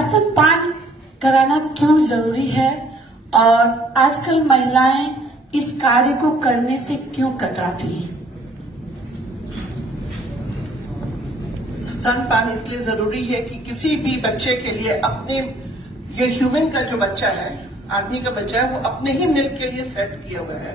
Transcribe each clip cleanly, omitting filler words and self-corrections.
स्तनपान कराना क्यों जरूरी है और आजकल महिलाएं इस कार्य को करने से क्यों कतराती हैं? स्तनपान इसलिए जरूरी है कि किसी भी बच्चे के लिए अपने ये ह्यूमन का जो बच्चा है, आदमी का बच्चा है, वो अपने ही मिल्क के लिए सेट किया हुआ है।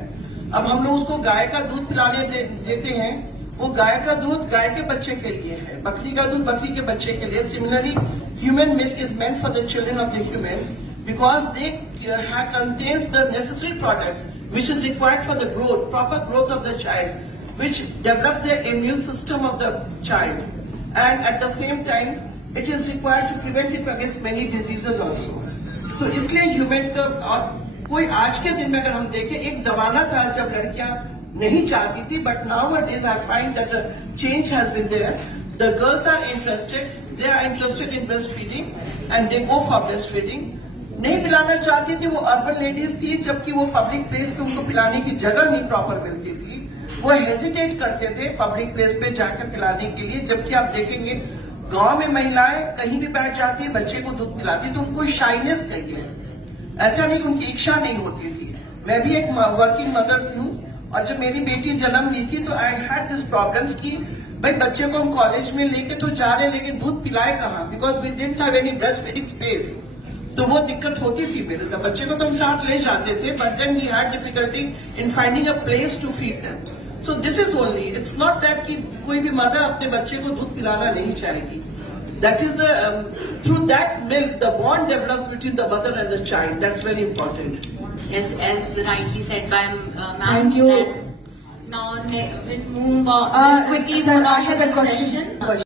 अब हम लोग उसको गाय का दूध पिलाने देते हैं, वो गाय का दूध गाय के बच्चे के लिए है, बकरी का दूध बकरी के बच्चे के लिए। Similarly human milk is meant for the children of the humans because they contains the necessary products which is required for the growth, proper growth of the child, which develops the immune system of the child, and at the same time it is required to prevent it against many diseases also. तो इसलिए human का, और कोई आज के दिन में अगर हम देखें, एक जमाना था जब लड़कियां नहीं चाहती थी, but nowadays I find that the change has been there. The girls are interested, they are interested in breast feeding and they go for breast feeding. नहीं पिलाना चाहती थी वो अर्बन लेडीज थी, जबकि वो पब्लिक प्लेस पे उनको पिलाने की जगह नहीं प्रॉपर मिलती थी, वो हेजिटेट करते थे पब्लिक प्लेस पे जाकर पिलाने के लिए. जबकि आप देखेंगे गांव में महिलाएं कहीं भी बैठ जाती है, बच्चे को दूध पिलाती, तो उनको शाइनेस कहिए, ऐसा नहीं, उनकी इच्छा नहीं होती थी. मैं भी एक वर्किंग मदर हूँ, और जब मेरी बेटी जन्म ली थी तो आई हैड दिस प्रॉब्लम्स की भाई बच्चे को हम कॉलेज में लेके तो जा रहे, लेकिन दूध पिलाए कहाँ, because we didn't have any breast feeding space. तो वो दिक्कत होती थी मेरे साथ. बच्चे को तो हम साथ ले जाते थे, but then we had difficulty in finding a place to feed them. So this is only, it's not that कि कोई भी मदर अपने बच्चे को दूध पिलाना नहीं चाहेगी. That is the through that milk the bond develops between the mother and the child. That's very important. Yes, as rightly said by ma'am. Thank you. Now we'll move on quickly. Sir, move on I have to a the question. session.